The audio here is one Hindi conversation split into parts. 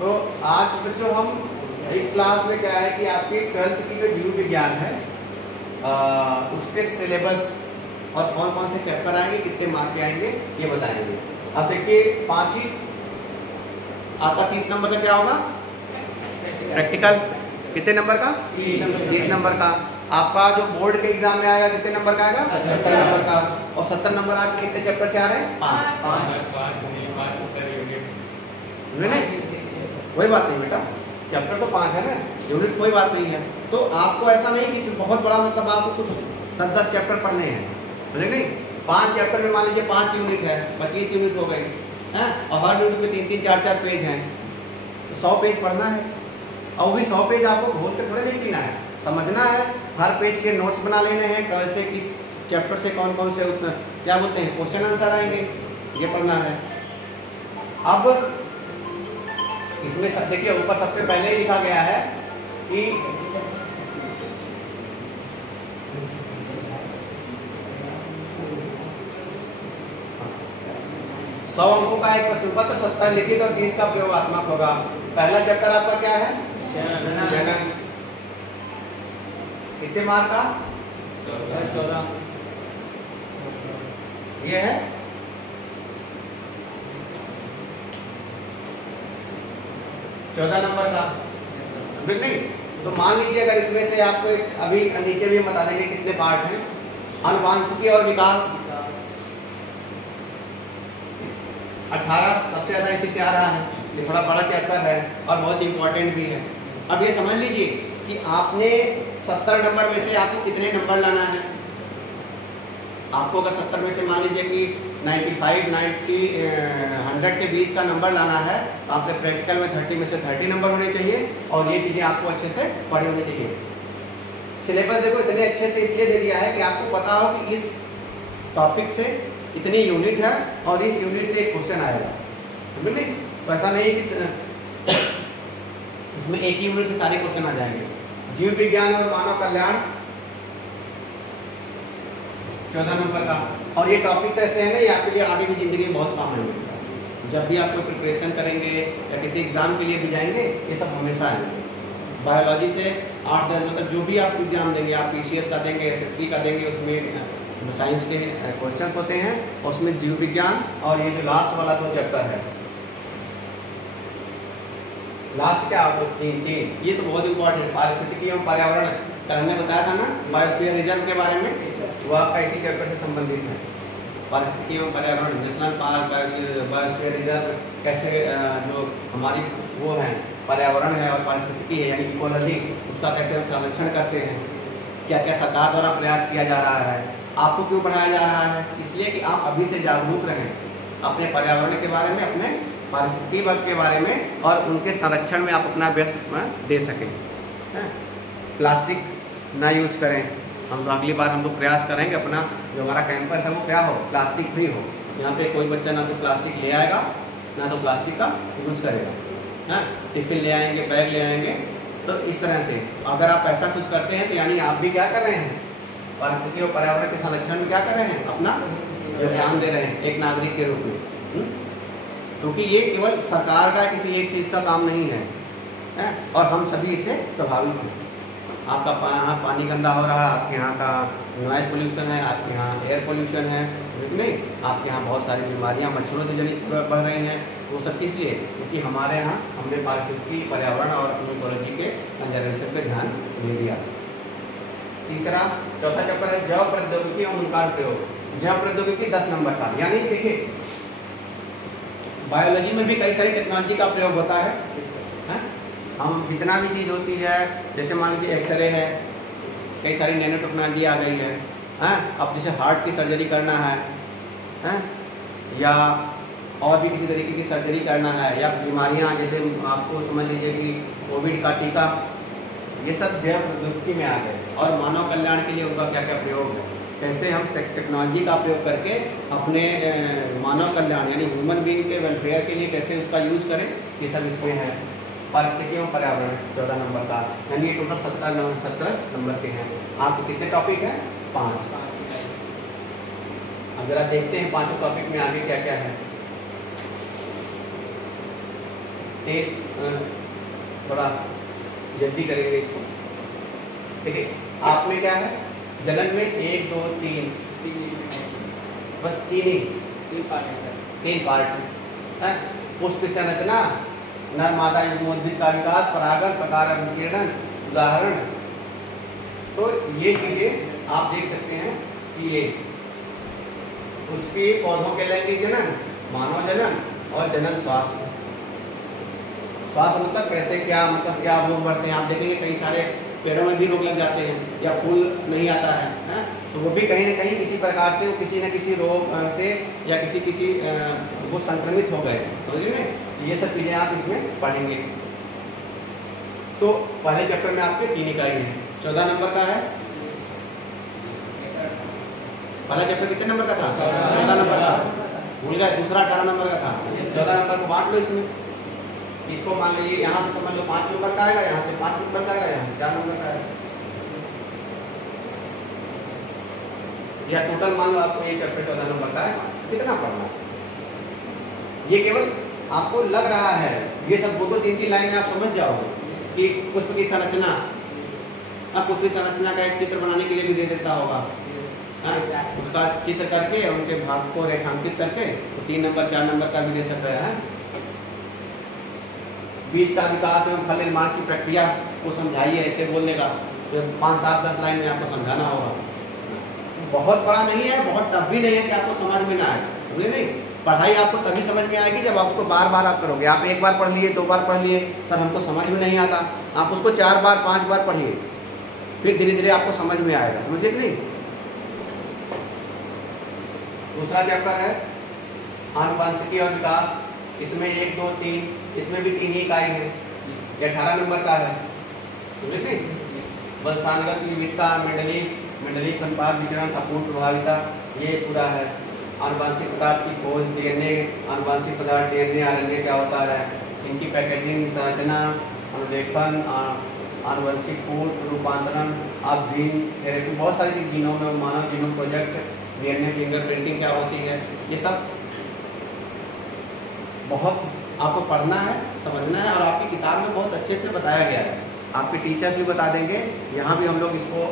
तो आज बच्चों हम इस क्लास में क्या है कि आपके 12th की जो जीव विज्ञान है उसके सिलेबस और कौन कौन से चैप्टर आएंगे, कितने मार्क के आएंगे, ये बताएंगे। अब देखिए 5 ही आपका 30 नंबर का क्या होगा प्रैक्टिकल, कितने नंबर का 30 नंबर का। आपका जो बोर्ड के एग्जाम में आएगा कितने नंबर का आएगा 70 नंबर का। और 70 नंबर आपके कितने चैप्टर से आ रहे हैं 5 नहीं, कोई बात नहीं बेटा, चैप्टर तो 5 है ना, यूनिट कोई बात नहीं है। तो आपको ऐसा नहीं कि बहुत बड़ा मतलब आपको कुछ 10-10 चैप्टर पढ़ने हैं, समझे नहीं। 5 चैप्टर में मान लीजिए 5 यूनिट है, 25 यूनिट हो गई हैं, और हर यूनिट में 3-3, 4-4 पेज हैं, तो 100 पेज पढ़ना है। और वो भी 100 पेज आपको घोल के थोड़े नहीं पीना है, समझना है। हर पेज के नोट्स बना लेने हैं, कैसे किस चैप्टर से कौन कौन से क्या बोलते हैं क्वेश्चन आंसर आएंगे, ये पढ़ना है। अब इसमें सब देखिए ऊपर सबसे पहले ही लिखा गया है कि सौ अंकों का एक प्रश्न पत्र, 70 लिखित और 30 का प्रयोगात्मक होगा। पहला चैप्टर आपका क्या है जनन, कितने मार्क का 14, ये है 14 नंबर का, ठीक नहीं। तो मान लीजिए अगर इसमें से आपको अभी नीचे भी बता देंगे कितने पार्ट हैं। आनुवांशिकी और विकास 18 सबसे ज़्यादा इसी से आ रहा है, ये थोड़ा बड़ा चैप्टर है और बहुत इंपॉर्टेंट भी है। अब ये समझ लीजिए कि आपने 70 नंबर में से आपको कितने नंबर लाना है। आपको अगर 70 में से मान लीजिए कि 95, 90, 100 के बीच का नंबर लाना है, तो आपके प्रैक्टिकल में 30 में से 30 नंबर होने चाहिए और ये चीज़ें आपको अच्छे से पढ़ी होनी चाहिए। सिलेबस देखो इतने अच्छे से इसलिए दे दिया है कि आपको पता हो कि इस टॉपिक से इतनी यूनिट है और इस यूनिट से एक क्वेश्चन आएगा, समझ नहीं। तो ऐसा नहीं कि इसमें एक ही यूनिट से सारे क्वेश्चन आ जाएंगे। जीव विज्ञान और मानव कल्याण 14 नंबर का, और ये टॉपिक्स ऐसे हैं ना, ये आपके लिए आगे की ज़िंदगी में बहुत काम आएंगे। जब भी आप कोई प्रिपरेशन करेंगे या किसी एग्ज़ाम के लिए भी जाएंगे, ये सब हमेशा आएंगे। बायोलॉजी से 8-10 मतलब जो भी आप एग्ज़ाम देंगे, आप PCS का देंगे, SSC का देंगे, उसमें साइंस के क्वेश्चंस होते हैं, और उसमें जीव विज्ञान और ये जो लास्ट वाला 2 चैप्टर है, लास्ट क्या आपको 3, ये तो बहुत इंपॉर्टेंट है। पारिस्थितिकी एवं पर्यावरण का हमने बताया था ना, बायोस्फीयर रिजर्व के बारे में, वो आपका इसी चैप्टर से संबंधित है। पारिस्थितिकी एवं पर्यावरण, नेशनल पार्क, बायोस्फीयर रिजर्व, कैसे जो हमारी वो है पर्यावरण है और पारिस्थितिकी है यानी इकोलॉजी, उसका कैसे हम संरक्षण करते हैं, क्या क्या सरकार द्वारा प्रयास किया जा रहा है। आपको क्यों पढ़ाया जा रहा है, इसलिए कि आप अभी से जागरूक रहें अपने पर्यावरण के बारे में, अपने पारिस्थितिकी वर्ग के बारे में, और उनके संरक्षण में आप अपना बेस्ट दे सकें। प्लास्टिक ना यूज़ करें। हम तो अगली बार हम लोग प्रयास करेंगे अपना जो हमारा कैंपस है वो क्या हो, प्लास्टिक फ्री हो। यहाँ पे कोई बच्चा ना तो प्लास्टिक ले आएगा ना तो प्लास्टिक का यूज़ करेगा। टिफिन ले आएंगे, बैग ले आएंगे। तो इस तरह से अगर आप ऐसा कुछ करते हैं तो यानी आप भी क्या कर रहे हैं, पारिस्थितिकी और पर्यावरण के संरक्षण में क्या कर रहे हैं, अपना योगदान दे रहे हैं एक नागरिक के रूप में। क्योंकि ये केवल सरकार का किसी एक चीज़ का काम नहीं है, और हम सभी इससे प्रभावित हैं। आपका यहाँ पानी गंदा हो रहा है, आपके यहाँ का नॉइज पोल्यूशन है, आपके यहाँ एयर पोल्यूशन है, नहीं, आपके यहाँ बहुत सारी बीमारियाँ मच्छरों से जनित बढ़ रही हैं। वो सब किस लिए, क्योंकि हमारे यहाँ हमने पारिस्थितिकी, पर्यावरण और इकोलॉजी के कंजर्वेशन पे ध्यान दे दिया। तीसरा चौथा चैप्टर है जैव प्रौद्योगिकी और उनका प्रयोग। जैव प्रौद्योगिकी 10 नंबर का, यानी देखिए बायोलॉजी में भी कई सारी टेक्नोलॉजी का प्रयोग होता है। हम जितना भी चीज़ होती है, जैसे मान लीजिए एक्सरे है, कई सारी नैनो टेक्नोलॉजी आ गई है। अब जैसे हार्ट की सर्जरी करना है, या और भी किसी तरीके की सर्जरी करना है, या बीमारियां जैसे आपको समझ लीजिए कि कोविड का टीका, ये सब जैव प्रौद्योगिकी में आ गए। और मानव कल्याण के लिए उनका क्या क्या प्रयोग है, कैसे हम टेक्नोलॉजी का प्रयोग करके अपने मानव कल्याण यानी ह्यूमन बीइंग के वेलफेयर के लिए कैसे उसका यूज करें, ये सब इसमें है। पारिस्थितिकी एवं पर्यावरण 14 नंबर का, यानी टोटल 17 नंबर के हैं। आपको कितने टॉपिक हैं, 5। अब जरा देखते हैं 5 टॉपिक में आगे क्या क्या है। थोड़ा जल्दी करेंगे इसको। ठीक है, आप में क्या है जनन में 1 2 3 बस तीन पार्ट है। पुष्प संरचना, नर मादा युग्मोद्भिद का विकास, परागण, प्रकारक विकिरण, उदाहरण। तो ये चीजें आप देख सकते हैं कि ये उसके पौधों के लैंगिक जनन, मानव जनन और जनन स्वास्थ्य। स्वास्थ्य मतलब कैसे क्या मतलब क्या रोग बढ़ते हैं। आप देखेंगे कई सारे पेड़ों में भी रोग लग जाते हैं या फूल नहीं आता है, तो वो भी कहीं ना कहीं किसी प्रकार से वो किसी न किसी रोग से या किसी वो संक्रमित हो गए, समझिए। ये सब चीज़ें आप इसमें पढ़ेंगे। तो पहले चैप्टर में आपके 3 इकाई है। 14 नंबर का है। पहला चैप्टर कितने नंबर का था? 14 नंबर का। भूल गए, दूसरा 18 नंबर का था। 14 नंबर को बांट लो इसमें। इसको मान लीजिए यहाँ से समझ लो 5 नंबर का आएगा, यहाँ से 5 नंबर का आएगा, यहाँ से 4 नंबर का आएगा, या टोटल मान लो आपको ये चैप्टर 14 नंबर का है। कितना पढ़ना है ये केवल आपको लग रहा है, ये सब 2 3 लाइन में आप समझ जाओगे कि पुष्प की संरचना। अब पुष्प की संरचना का एक चित्र बनाने के लिए भी दे देता होगा, उसका चित्र करके उनके भाग को रेखांकित करके तो 3 नंबर 4 नंबर का भी दे सकता है। बीज का विकास एवं फल निर्माण की प्रक्रिया को समझाइए, ऐसे बोल देगा तो 5 7 10 लाइन में आपको समझाना होगा। बहुत बड़ा नहीं है, बहुत टफ भी नहीं है कि आपको समझ में ना आए, समझे नहीं। पढ़ाई आपको तभी समझ में आएगी जब आप उसको बार बार आप करोगे। आप एक बार पढ़ लिए, 2 बार पढ़ लिए, तब हमको समझ में नहीं आता। आप उसको 4 बार 5 बार पढ़िए, फिर धीरे धीरे आपको समझ में आएगा, समझे कि नहीं। दूसरा चैप्टर है आनुवंशिकी और विकास। इसमें 1 2 3, इसमें भी 3 ही इकाई है। ये 18 नंबर का है, समझे नहीं। वंशानुगत विविधता, मंडली अनुपात विचरण, अपूर्ण प्रभाविता, ये पूरा है। आनुवंशिक पदार्थ की खोज, डीएनए, आनुवंशिक पदार्थ डीएनए आरएनए क्या होता है, इनकी पैकेजिंग, संरचना, अनुलेखन, आनुवंशिक कूट, रूपांतरण, अब जीन थेरेपी, बहुत सारी चीज, जीनोम में मानव जीनोम प्रोजेक्ट, डीएनए फिंगरप्रिंटिंग क्या होती है, ये सब बहुत आपको पढ़ना है, समझना है। और आपकी किताब में बहुत अच्छे से बताया गया है, आपके टीचर्स भी बता देंगे। यहाँ भी हम लोग इसको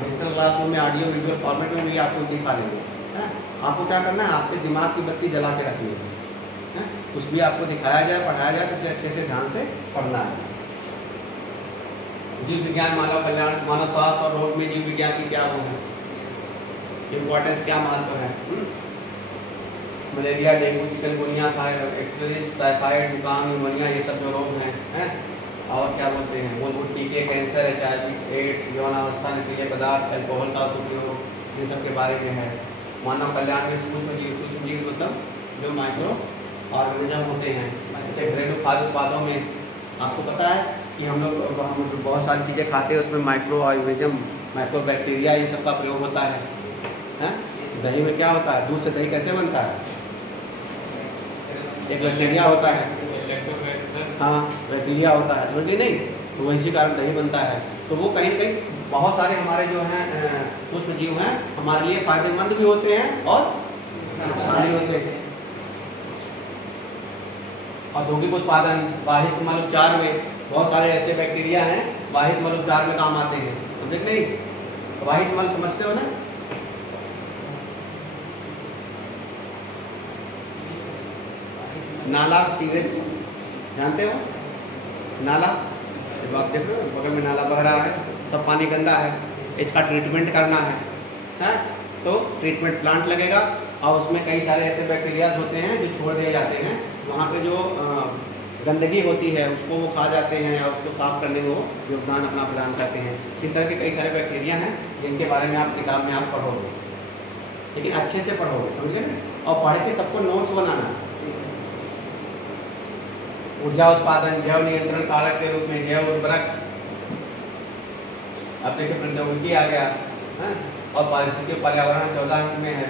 डिजिटल क्लासरूम में ऑडियो वीडियो फॉर्मेट में भी आपको दिखा देंगे, है। आपको क्या करना है, आपके दिमाग की बत्ती जला के रखनी है, कुछ भी आपको दिखाया जाए, पढ़ाया जाए तो अच्छे से ध्यान से पढ़ना है। जीव विज्ञान, मानव कल्याण, मानव स्वास्थ्य और रोग में जीव विज्ञान की क्या वो है, इम्पोर्टेंस, क्या महत्व है। मलेरिया, डेंगू, चिकनगुनिया, टाइफाइड, जुकाम, निमोनिया, ये सब जो रोग हैं, और क्या बोलते हैं, मूलभूत टीके, कैंसर, HIV, एड्स, यौनावस्था, नशीले पदार्थ, अल्कोहल का उपयोग, ये सब के बारे में है। मानव कल्याण में सूक्ष्म जीव मतलब जो माइक्रो ऑर्गेनिज्म होते हैं, जैसे घरेलू खाद्य उत्पादों में आपको पता है कि हम बहुत सारी चीज़ें खाते हैं, उसमें माइक्रो ऑर्गेनिज्म, माइक्रो बैक्टीरिया, इन सब का प्रयोग होता है। दही में क्या होता है, दूध से दही कैसे बनता है, एक बैक्टीरिया होता है, हाँ बैक्टीरिया होता है, समझ नहीं, तो इसी कारण दही बनता है। तो वो कहीं ना कहीं बहुत सारे हमारे जो हैं सूक्ष्म जीव हैं, हमारे लिए फायदेमंद भी होते हैं और नुकसान भी होते हैं। औद्योगिक उत्पादन, बाहित मल उपचार में बहुत सारे ऐसे बैक्टीरिया हैं बाहित मल उपचार में काम आते हैं, समझे नहीं। बाहित मल समझते हो ना, नाला, सीवेज जानते हो, नाला, जब आप देखो बगल में नाला बह रहा है तब पानी गंदा है, इसका ट्रीटमेंट करना है, तो ट्रीटमेंट प्लांट लगेगा और उसमें कई सारे ऐसे बैक्टीरियाज होते हैं जो छोड़ दिए जाते हैं, वहाँ पे जो गंदगी होती है उसको वो खा जाते हैं और उसको साफ करने में वो योगदान अपना प्रदान करते हैं। इस तरह के कई सारे बैक्टीरिया हैं जिनके बारे में आप किताब में आप पढ़ोगे, लेकिन अच्छे से पढ़ोगे, समझे ना। और पढ़ के सबको नोट्स बनाना। ऊर्जा उत्पादन, जैव नियंत्रण कारक के रूप में जैव उर्वरक, अब देखिए प्रौद्योगिकी आ गया है, और पारिस्थितिकी पर्यावरण 14 अंक में है।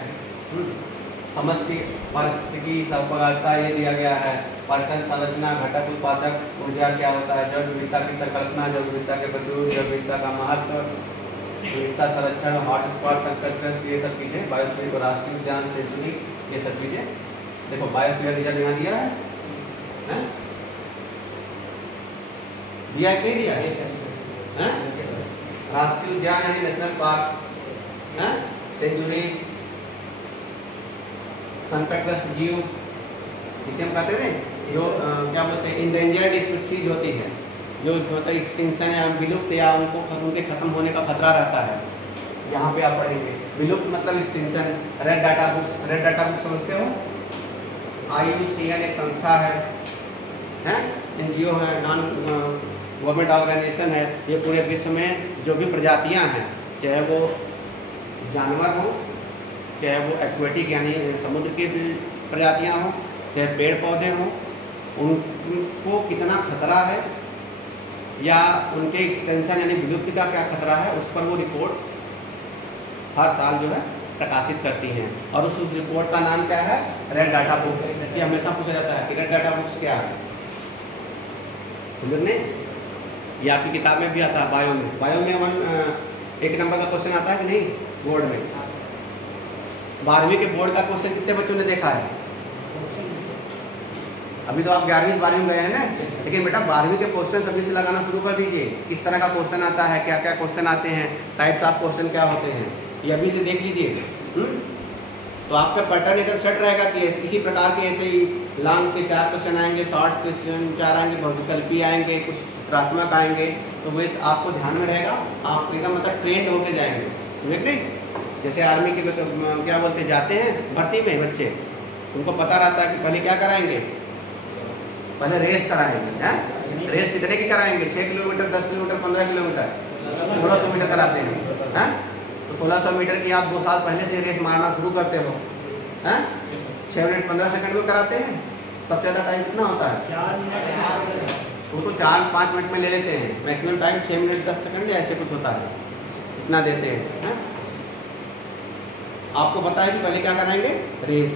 समष्टि पारिस्थितिकी सहभागिता ये दिया गया है। पर्यटन संरचना, घटक उत्पादक, ऊर्जा क्या होता है, जैव विविधता की संकल्पना, जैव विविधता के प्रतिरूप, जैव विविधता का महत्व, विविधता संरक्षण, हॉटस्पॉट संकट, ये सब चीज़ें बायोस्फीयर को राष्ट्रीय उद्यान से जुड़ी, ये सब चीज़ें देखो बायोस्फीयर रिजर्व यहाँ दिया है? दिया है कि नहीं दिया है? राष्ट्रीय उद्यान यानी नेशनल पार्क, सेंचुरीज, संकटग्रस्त जीव जिसे हम कहते थे, जो क्या बोलते हैं इंडेंजर्ड स्पीशीज होती है, जो मतलब एक्सटिंक्शन या विलुप्त या उनके खत्म होने का खतरा रहता है, यहाँ पे आप पढ़ेंगे। विलुप्त मतलब एक्सटिंक्शन। रेड डाटा बुक समझते हो? IUCN एक संस्था है, NGO है, नॉन गवर्नमेंट ऑर्गेनाइजेशन है। ये पूरे विश्व में जो भी प्रजातियाँ हैं, चाहे वो जानवर हो, चाहे वो एक्वेटिक यानी समुद्र की प्रजातियाँ हों, चाहे पेड़ पौधे हों, उनको कितना खतरा है या उनके एक्सटेंशन यानी विलुप्ति का क्या खतरा है, उस पर वो रिपोर्ट हर साल जो है प्रकाशित करती हैं। और उस रिपोर्ट का नाम क्या है? Red data books. ये हमेशा पूछा जाता है कि रेड डाटा बुक्स क्या है, समझने? ये आपकी किताब में भी आता है, बायो में 1 नंबर का क्वेश्चन आता है कि नहीं बोर्ड में? 12वीं के बोर्ड का क्वेश्चन कितने बच्चों ने देखा है? अभी तो आप 11वीं 12वीं गए हैं ना, लेकिन बेटा 12वीं के क्वेश्चन अभी से लगाना शुरू कर दीजिए। किस तरह का क्वेश्चन आता है, क्या क्या क्वेश्चन आते हैं, टाइप्स ऑफ क्वेश्चन क्या होते हैं, ये अभी से देख लीजिए। तो आपका पैटर्न एकदम सेट रहेगा कि इसी प्रकार के ऐसे ही लॉन्ग के 4 क्वेश्चन आएंगे, शॉर्ट क्वेश्चन 4 आएंगे, बहुविकल्पी आएंगे, कुछ चित्रात्मक आएंगे। तो वो आपको ध्यान में रहेगा, आप एकदम मतलब ट्रेंड होके जाएंगे, समझ नहीं? जैसे आर्मी के क्या बोलते जाते हैं भर्ती में बच्चे, उनको पता रहता है कि पहले क्या कराएंगे, पहले रेस कराएंगे। रेस कितने की कराएंगे? 6 किलोमीटर, 10 किलोमीटर, 15 किलोमीटर, 1600 मीटर कराते हैं। तो 1600 मीटर की आप 2 साल पहले से रेस मारना शुरू करते हो। 6 मिनट 15 सेकंड में कराते हैं। सबसे ज़्यादा टाइम कितना होता है? वो तो 4-5 मिनट में ले लेते हैं। मैक्सिमम टाइम 6 मिनट 10 सेकंड या ऐसे कुछ होता है, इतना देते हैं। आपको पता है कि पहले क्या कराएंगे? रेस।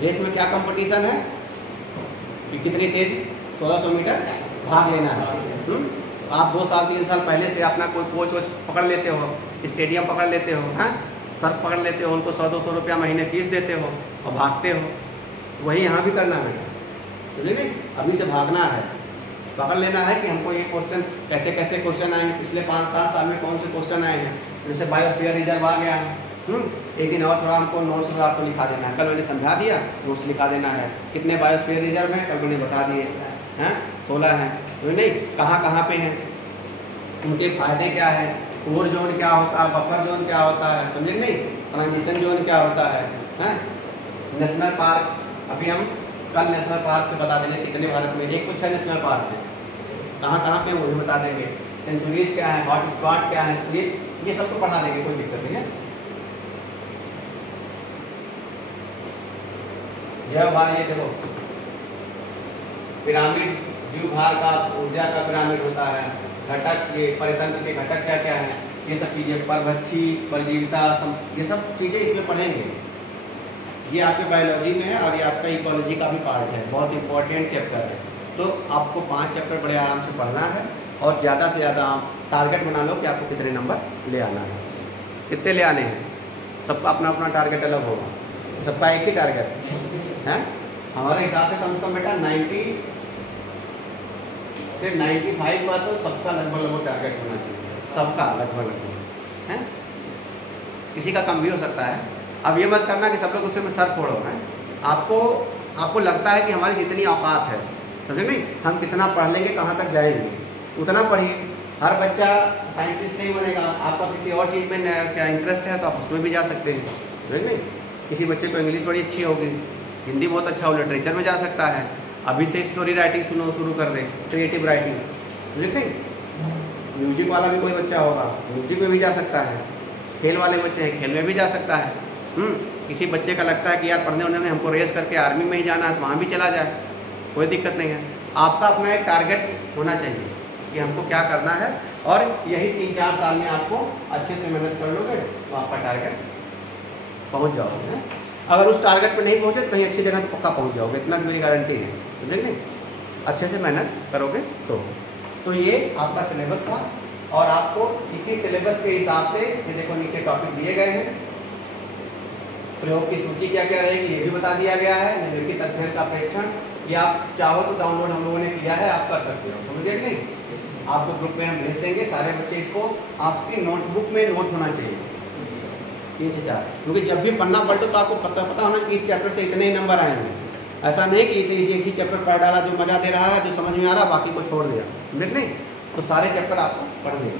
रेस में क्या कंपटीशन है कि कितनी तेज 1600 मीटर भाग लेना है। आप 2 साल 3 साल पहले से अपना कोई कोच वोच पकड़ लेते हो, स्टेडियम पकड़ लेते हो, सर पकड़ लेते हो, उनको 100-200 रुपया महीने फीस देते हो और भागते हो। वही यहाँ भी करना है, समझे? अभी से भागना है, पकड़ लेना है कि हमको ये क्वेश्चन कैसे कैसे क्वेश्चन आए हैं, पिछले 5-7 साल में कौन से क्वेश्चन आए हैं। जैसे बायोस्फीयर रिजर्व आ गया है, एक दिन और थोड़ा हमको नोट्स में आपको लिखा देना है। कल मैंने समझा दिया, नोट्स लिखा देना है। कितने बायोस्फीयर रिजर्व हैं कल मैंने बता दिए हैं, 16 हैं। तो नहीं कहाँ कहाँ पे हैं, उनके फायदे क्या है, कोर जोन क्या होता है, बफर जोन क्या होता है, समझे नहीं? ट्रांजिशन जोन क्या होता है, नेशनल पार्क। अभी हम कल नेशनल पार्क पे बता देंगे कितने भारत में 106 नेशनल पार्क हैं, कहाँ कहाँ पे वो भी बता देंगे। सेंचुरीज क्या है, हॉट स्पॉट क्या है, ये सब तो पढ़ा देंगे, कोई दिक्कत नहीं है। जब भार ये देखो पिरामिड, जीव भार का, ऊर्जा का पिरामिड होता है, घटक, ये परितंत्र के घटक क्या क्या है, ये सब चीज़ें, परभक्षी, परजीविता, ये सब चीज़ें इसमें पढ़ेंगे। ये आपके बायोलॉजी में है और ये आपका इकोलॉजी का भी पार्ट है, बहुत इंपॉर्टेंट चैप्टर है। तो आपको 5 चैप्टर बड़े आराम से पढ़ना है और ज़्यादा से ज़्यादा आप टारगेट बना लो कि आपको कितने नंबर ले आना है, कितने ले आने हैं। सबका अपना अपना टारगेट अलग होगा, सबका एक ही टारगेट है। हमारे हिसाब से कम बेटा 90 से 95 का तो सबका लगभग टारगेट होना चाहिए, सबका लगभग है, किसी का कम भी हो सकता है। अब ये मत करना कि सब लोग उससे में सर फोड़ो है। आपको लगता है कि हमारी जितनी औकात है, समझे नहीं, हम कितना पढ़ लेंगे, कहाँ तक जाएंगे, उतना पढ़िए। हर बच्चा साइंटिस्ट नहीं बनेगा, आपका किसी और चीज़ में क्या इंटरेस्ट है तो आप उसमें भी जा सकते हैं, समझे नहीं? किसी बच्चे को इंग्लिश बड़ी अच्छी होगी, हिंदी बहुत अच्छा हो, लिटरेचर में जा सकता है। अभी से स्टोरी राइटिंग शुरू कर दें, क्रिएटिव राइटिंग, समझे नहीं? म्यूजिक वाला भी कोई बच्चा होगा, म्यूजिक में भी जा सकता है। खेल वाले बच्चे हैं, खेल में भी जा सकता है। किसी बच्चे का लगता है कि यार पढ़ने वढ़ने में हमको रेस करके आर्मी में ही जाना है तो वहाँ भी चला जाए, कोई दिक्कत नहीं है। आपका अपना एक टारगेट होना चाहिए कि हमको क्या करना है, और यही 3-4 साल में आपको अच्छे से मेहनत कर लोगे तो आपका टारगेट पहुँच जाओगे। अगर उस टारगेट पर नहीं पहुँचे तो कहीं अच्छी जगह तो पक्का पहुँच जाओगे, इतना मेरी गारंटी है, समझे नहीं? अच्छे से मेहनत करोगे तो ये आपका सिलेबस था, और आपको इसी सिलेबस के हिसाब से ये देखो नीचे टॉपिक दिए गए हैं। प्रयोग की सूची क्या क्या रहेगी ये भी बता दिया गया है। निम्नलिखित अध्ययन का प्रेक्षण, ये आप चाहो तो डाउनलोड हम लोगों ने किया है, आप कर सकते हो, समझे कि नहीं? आपको ग्रुप में हम भेज देंगे, सारे बच्चे इसको आपकी नोटबुक में नोट होना चाहिए 3 से 4, क्योंकि जब भी पन्ना पलटो तो आपको पता होना कि इस चैप्टर से इतने ही नंबर आएंगे। ऐसा नहीं कि इतनी एक ही चैप्टर पढ़ डाला जो मजा दे रहा है, जो समझ में आ रहा, बाकी को छोड़ दिया, देख नहीं, तो सारे चैप्टर आपको पढ़ने